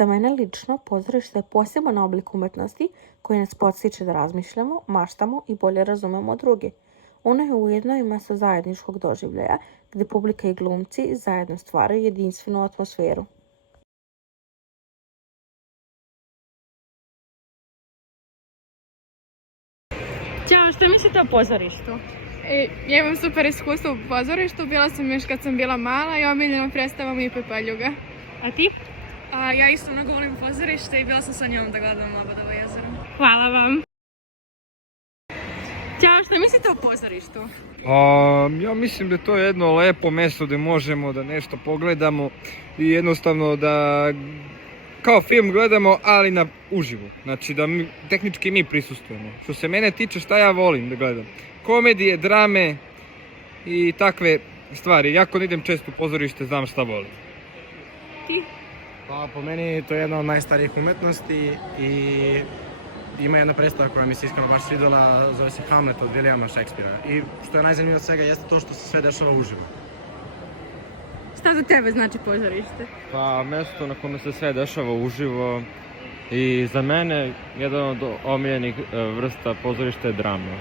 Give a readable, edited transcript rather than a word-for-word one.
Za mene lično pozorište je poseban oblik umetnosti koji nas podsjeća da razmišljamo, maštamo i bolje razumemo druge. Ono je ujedno i mesto zajedničkog doživljaja, gdje publika i glumci zajedno stvaraju jedinstvenu atmosferu. Ćao, što mislite o pozorištu? Ja imam super iskustvo u pozorištu, bila sam još kad sam bila mala i omiljena predstava mi je Pepeljuga. A ti? Ja isto mnogo volim pozorište i bila sam sa njom da gledam Labudovo jezero. Hvala vam. Ćao, što mislite o pozorištu? Ja mislim da je to jedno lepo mjesto gdje možemo da nešto pogledamo i jednostavno da kao film gledamo, ali na uživo. Znači da tehnički mi prisustujemo. Što se mene tiče, šta ja volim da gledam? Komedije, drame i takve stvari. Ja kad idem često u pozorište, znam šta volim. Ti? Pa po meni to je jedna od najstarijih umetnosti i ima jedna predstava koja mi se iskreno baš svidjela, zove se Hamlet od Williama Shakespearea. I što je najzanimljivije od svega jeste to što se sve dešava uživo. Šta za tebe znači pozorište? Pa mjesto na kome se sve dešava uživo i za mene jedan od omiljenih vrsta pozorišta je drama.